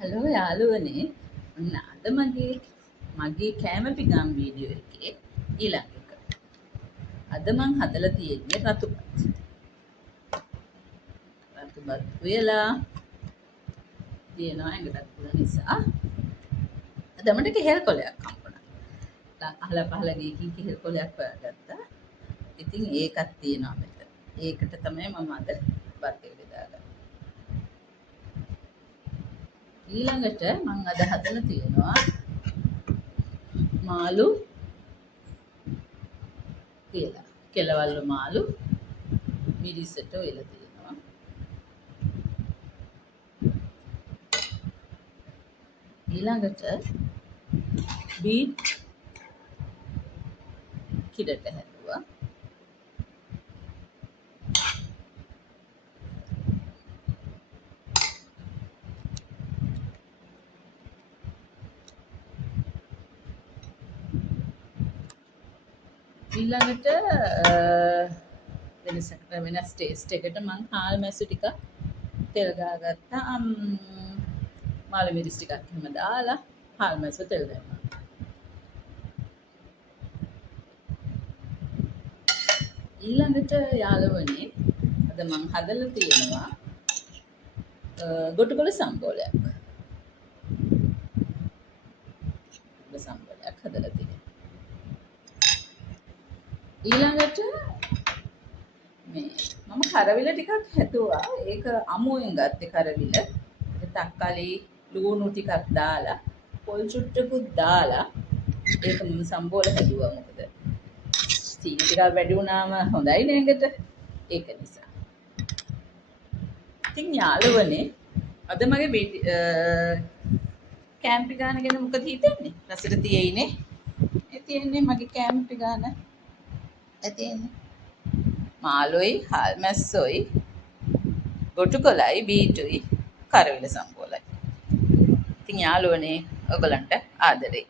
Hello යාළුවනේ ඔන්න අද මගේ කෑම පිඟාම් වීඩියෝ එකේ ඊළඟ එක. අද මං හදලා තියෙන්නේ රතුපත් උයලා තියෙනවා ඇඟටත් පුළ නිසා. අද මට කෙහෙල් කොලයක් හම්බුණා. අහලා පහලා ගියකින් කෙහෙල් කොලයක් හොයාගත්තා. ඉතින් ඒකත් තියෙනවා මෙතන. ඒකට තමයි මම අද බත් එක බෙදාගන්නේ. ඊළඟට මං අද හදලා තියෙනවා මාළු කියලා. කෙලවල්ලු මාළු මිරිසට ඔයලා තියෙනවා. ඊළඟට බීට් කිඩට හැදුවා. ඊළඟට වෙනස් ටේස්ට් එකට මං හාල් මැස්සු ටිකක් තෙල් ගාගත්තා. මාළු මිරිස් ටිකක් එහෙම දාලා හාල් මැස්සු තෙල් දැම්මා. ඊළඟට යාළුවනේ අද මං හදලා තියෙනවා ගොටුකොළ සම්බෝලයක්. හදලා තියෙනවා. ඊළඟට මම කරවිල ටිකක් හැදුවා. ඒක අමුවෙන් ගත්තේ කරවිල. තක්කාලි ලුණු ටිකක් දාලා පොල් චුට්ටකුත් දාලා ඒක මම සම්බෝල හැදුවා. මොකද සීනි ටිකක් වැඩි වුණාම හොඳයි නේද? ඒක නිසා. ඉතින් යාළුවනේ අද මගේ කැම්ප් ගාන ගැන මොකද හිතන්නේ? රසට තියෙයිනේ. ඒ තියෙන්නේ මගේ කැම්ප් ගාන. තියෙන්නේ මාළුයි, හාල් මැස්සොයි, ගොටුකොළයි, බීටුයි, කරවිල සම්බෝලයි. ඉතින් යාළුවනේ ඔයගලන්ට ආදරේ.